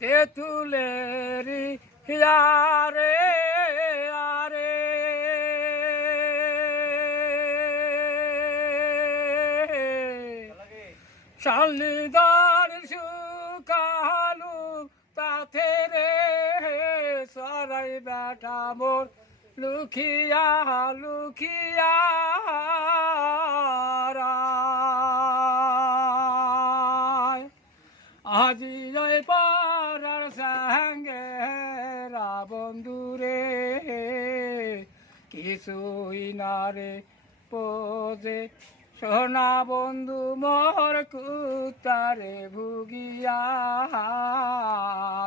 তেঁতুলেরি হিয়ারে আরে শালিদার শুকালু তাতে রে সরাই বেটা মোর লুকিয়া লুকিয়া আজি যাই পারার সঙ্গে বন্ধুরে কিছুই না রে পোজে সোনা বন্ধু মোর কুতারে ভুগিয়া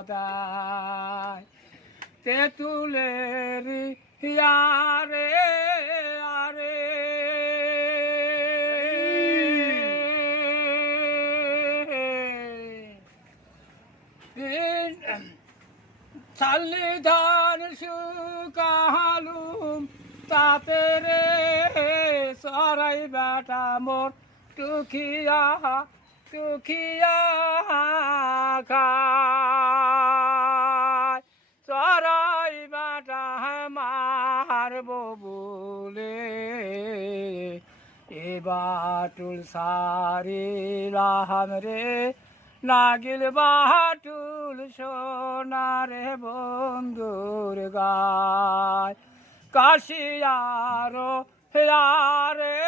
দায় তেঁতুলেরি হিয়ারে আরে চালি ধান শুকালুম তাতে রে সরাই বেটা মোর টুকিয়া টুকিয়া খায় সরাই বেটা মারব বলে এবার টুল সারিলাম রে নাগিল বাহাটুল সোনারে বন্ধুর গায় কাশিয়ারো হেয়ারে